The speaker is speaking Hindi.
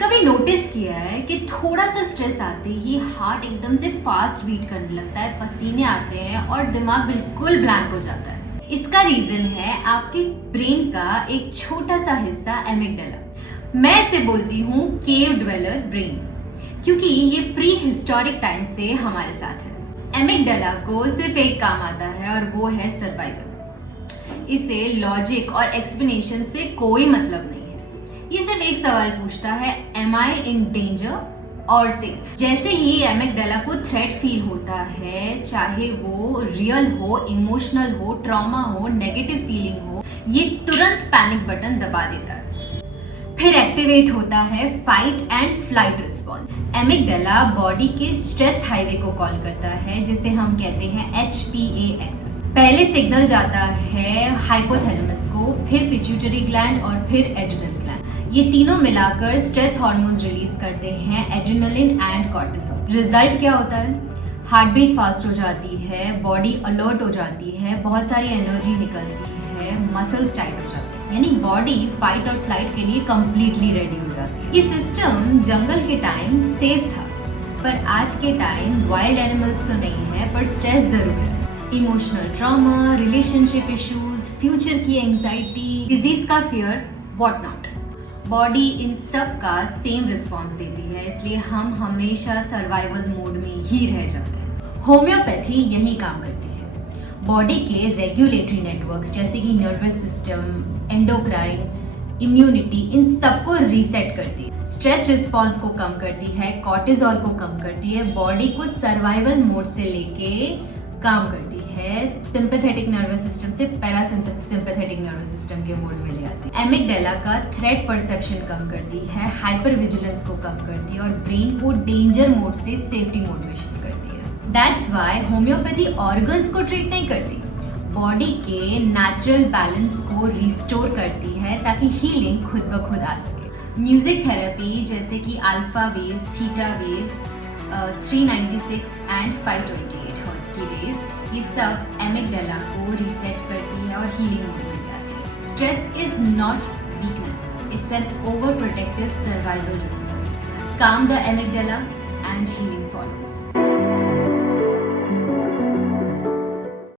कभी नोटिस किया है कि थोड़ा सा स्ट्रेस आते ही हार्ट एकदम से फास्ट बीट करने लगता है, पसीने आते हैं और दिमाग बिल्कुल ब्लैंक हो जाता है। इसका रीजन है आपके ब्रेन का एक छोटा सा हिस्सा एमिगडाला। मैं इसे बोलती हूँ केव ड्वेलर ब्रेन, क्योंकि ये प्री हिस्टोरिक टाइम से हमारे साथ है। एमिगडाला को सिर्फ एक काम आता है और वो है सर्वाइवल। इसे लॉजिक और एक्सप्लेनेशन से कोई मतलब नहीं है। ये सिर्फ एक सवाल पूछता है, एम आई इन डेंजर और सेफ। जैसे ही एमिगडाला को थ्रेट फील होता है, चाहे वो रियल हो, इमोशनल हो, ट्रॉमा हो, नेगेटिव फीलिंग हो, ये तुरंत पैनिक बटन दबा देता है। फिर एक्टिवेट होता है fight and flight response. Amygdala body के स्ट्रेस हाईवे को कॉल करता है, जिसे हम कहते हैं HPA एक्सिस। पहले सिग्नल जाता है हाइपोथैलेमस को, फिर पिट्यूटरी ग्लैंड और फिर एड्रिनल ग्लैंड। ये तीनों मिलाकर स्ट्रेस हार्मोन्स रिलीज करते हैं, एड्रिनलिन एंड कॉर्टिसोल। रिजल्ट क्या होता है? हार्ट बीट फास्ट हो जाती है, बॉडी अलर्ट हो जाती है, बहुत सारी एनर्जी निकलती है, मसल्स टाइट हो जाते हैं, यानी बॉडी फाइट और फ्लाइट के लिए कंप्लीटली रेडी हो जाती है। ये सिस्टम जंगल के टाइम सेफ था, पर आज के टाइम वाइल्ड एनिमल्स तो नहीं है, पर स्ट्रेस जरूर है। Emotional trauma, relationship issues, future की एंजाइटी, डिजीज का fear, what not. Body in सब का सेम रिस्पॉन्स देती है, इसलिए हम हमेशा सर्वाइवल मोड में ही रह जाते हैं। होम्योपैथी यही काम करती है। बॉडी के रेगुलेटरी नेटवर्क्स जैसे कि नर्वस सिस्टम, एंडोक्राइन, इम्यूनिटी, इन सबको रीसेट करती है। स्ट्रेस रिस्पॉन्स को कम करती है, कॉर्टिसोल को कम करती है, बॉडी को सर्वाइवल मोड से लेके काम करती है, सिंपैथेटिक नर्वस सिस्टम से पैरासिम्पैथेटिक नर्वस सिस्टम के मोड में ले आती है। एमिगडाला का थ्रेट परसेप्शन कम करती है, हाइपर विजिलेंस को कम करती है और ब्रेन को डेंजर मोड से सेफ्टी मोड में शिफ्ट करती है। दैट्स व्हाई होम्योपैथी ऑर्गन्स को ट्रीट नहीं करती, बॉडी के नेचुरल बैलेंस को रिस्टोर करती है ताकि हीलिंग खुद ब खुद आ सके। म्यूजिक थेरेपी जैसे कि alpha waves, theta waves, 396 and 528 hertz की वेव्स, ये सब एमिगडाला को रीसेट करती है और हीलिंग मोड में लाती है। Stress is not weakness, it's an over protective survival response. Calm the amygdala and healing follows.